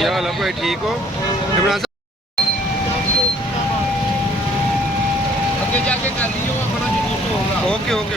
क्या हाल है भाई, ठीक हो? इमरान साहब आगे जाके कर लियो, अपना जुलूस होगा। Okay okay.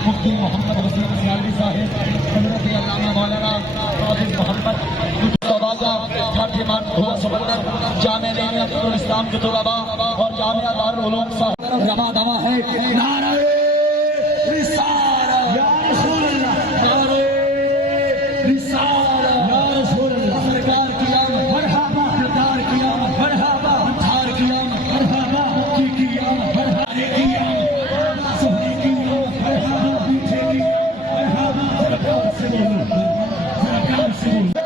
मुफ्ती मोहम्मद वसीम सियालवी साहिब, हज़रत अल्लामा मौलाना कादिर मोहम्मद जामिया नूरुल इस्लाम के तलबा और जामिया दारुल उलूम साहिब रमा दवा है। नारे रिसालत या रसूल अल्लाह, नारे रिसालत या रसूल अल्लाह। सरकार की आमद मरहबा, सरकार की आमद मरहबा, धार की आमद मरहबा, की आमद मरहबा, की आमद सोहनी की आमद मरहबा, पीछे की मरहबा। सरकार से बोलो, सरकार से बोलो।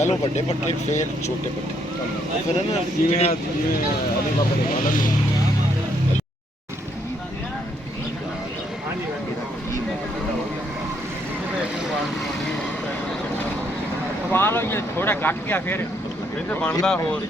पहले बड़े पट्टे फिर छोटे पट्टे फिर ना जिवें अली बाबा ने मालूम सवाल हो ये थोड़ा घट गया फिर बनता होर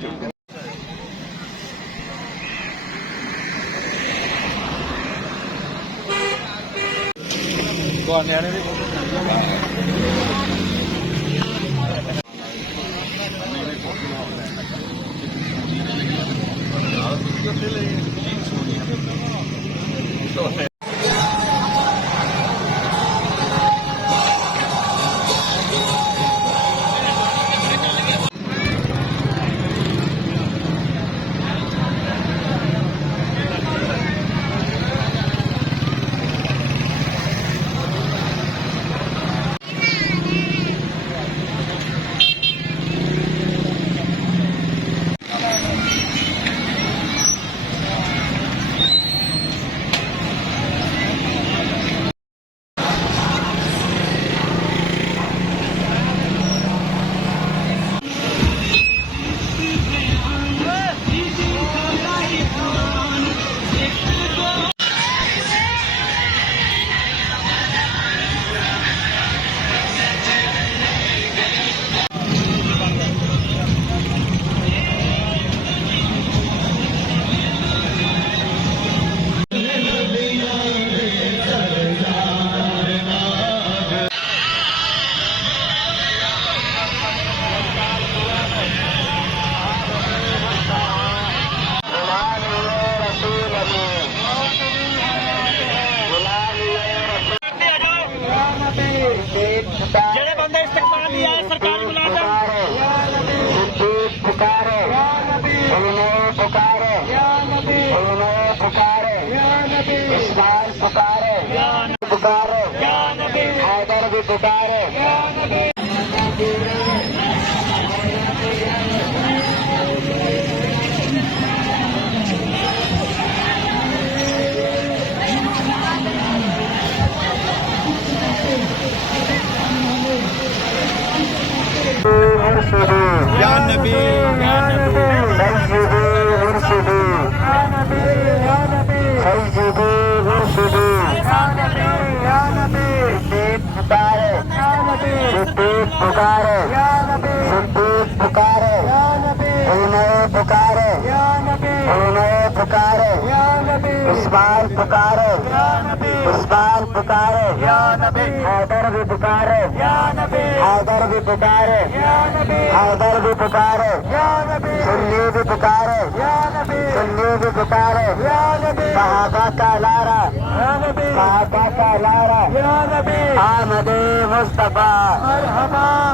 ਜਿਹੜੇ ਬੰਦੇ ਇਸਤਕਬਾਲ ਨਹੀਂ ਆਏ ਸਰਕਾਰੀ ਮੁਲਾਜ਼ਮ हैदर भी पुकारे या नबी उस्मान पुकारे, उस्मान पुकारे, हैदर भी पुकारे, हैदर भी पुकारे, हैदर भी पुकारे, सुन्नी भी पुकारे, सुन्नी भी पुकारे, सहाबा का लारा, सहाबा का लारा, आमदे मुस्तफा,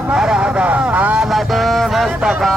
मरहबा, आमदे मुस्तफा,